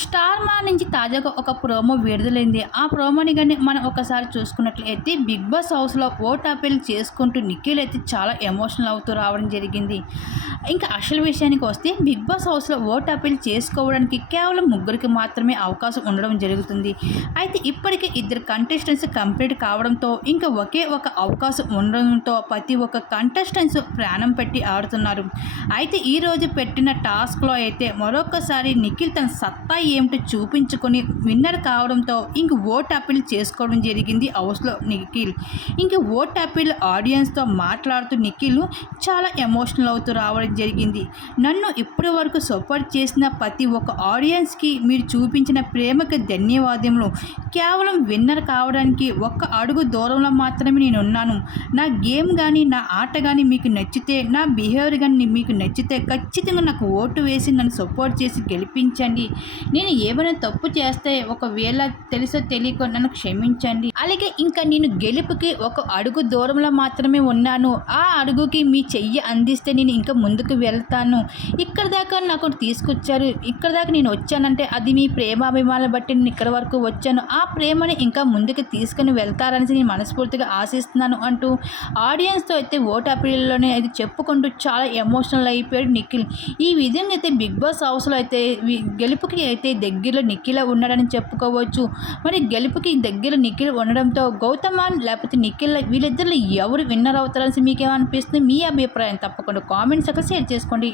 Star మా నుంచి తాజాగా ఒక ప్రోమో విడుదలైంది. ఆ ప్రోమోని గాని మనం ఒకసారి చూసుకున్నట్లయితే బిగ్ బాస్ హౌస్‌లో ఓట్ అప్పీల్ చేసుకుంటూ నిఖిల్ అయితే చాలా ఎమోషనల్ అవుతూ రావడం జరిగింది. ఇంకా అసలు విషయానికి వస్తే బిగ్ బాస్ హౌస్‌లో ఓట్ అప్పీల్ చేసుకోవడానికి కేవలం ముగ్గురికి మాత్రమే అవకాశం ఉండడం జరుగుతుంది. అయితే ఇప్పటికే ఇద్దరు కంటెస్టెంట్స్ కంప్లీట్ కావడంతో ఇంకా ఒకే ఒక అవకాశం ఉండడంతో ప్రతి ఒక్క కంటెస్టెంట్స్ ప్రాణం పెట్టి ఆడుతున్నారు. అయితే ఈరోజు పెట్టిన టాస్క్‌లో అయితే మరొకసారి నిఖిల్ తన సత్తా ఏమిటో చూపించుకొని విన్నర్ కావడంతో ఇంక ఓట్ అప్పీల్ చేసుకోవడం జరిగింది హౌస్లో నిఖిల్. ఇంక ఓట్ అప్పీల్ ఆడియన్స్తో మాట్లాడుతూ నిఖిల్ చాలా ఎమోషనల్ అవుతూ రావడం జరిగింది. నన్ను ఇప్పటి వరకు సపోర్ట్ చేసిన ప్రతి ఒక్క ఆడియన్స్కి మీరు చూపించిన ప్రేమకి ధన్యవాదములు. కేవలం విన్నర్ కావడానికి ఒక్క అడుగు దూరంలో మాత్రమే నేను ఉన్నాను. నా గేమ్ కానీ నా ఆట కానీ మీకు నచ్చితే, నా బిహేవియర్ కానీ మీకు నచ్చితే ఖచ్చితంగా నాకు ఓటు వేసి నన్ను సపోర్ట్ చేసి గెలిపించండి. నేను ఏమైనా తప్పు చేస్తే ఒకవేళ తెలుసో తెలియకో నన్ను క్షమించండి. అలాగే ఇంకా నేను గెలుపుకి ఒక అడుగు దూరంలో మాత్రమే ఉన్నాను. ఆ అడుగుకి మీ చెయ్యి అందిస్తే నేను ఇంకా ముందుకు వెళ్తాను. ఇక్కడ దాకా నాకు తీసుకొచ్చారు. ఇక్కడ దాకా నేను వచ్చానంటే అది మీ ప్రేమాభిమానాలు బట్టి నేను ఇక్కడ వరకు వచ్చాను. ఆ ప్రేమని ఇంకా ముందుకు తీసుకుని వెళ్తారని నేను మనస్ఫూర్తిగా ఆశిస్తున్నాను అంటూ ఆడియన్స్తో అయితే ఓటు అప్పీల్లోనే అయితే చెప్పుకుంటూ చాలా ఎమోషనల్ అయిపోయాడు నిఖిల్. ఈ విధంగా అయితే బిగ్ బాస్ హౌస్లో అయితే గెలుపుకి అయితే దగ్గరలో నిఖిల్ ఉన్నాడని చెప్పుకోవచ్చు. మరి గెలుపుకి దగ్గర నిఖిల్ ఉండడంతో గౌతమాన్ లేకపోతే నిఖిల్ వీళ్ళిద్దరిలో ఎవరు విన్నర్ అవుతారని మీకేమనిపిస్తుంది? మీ అభిప్రాయం తప్పకుండా కామెంట్స్ అక్కడ షేర్ చేసుకోండి.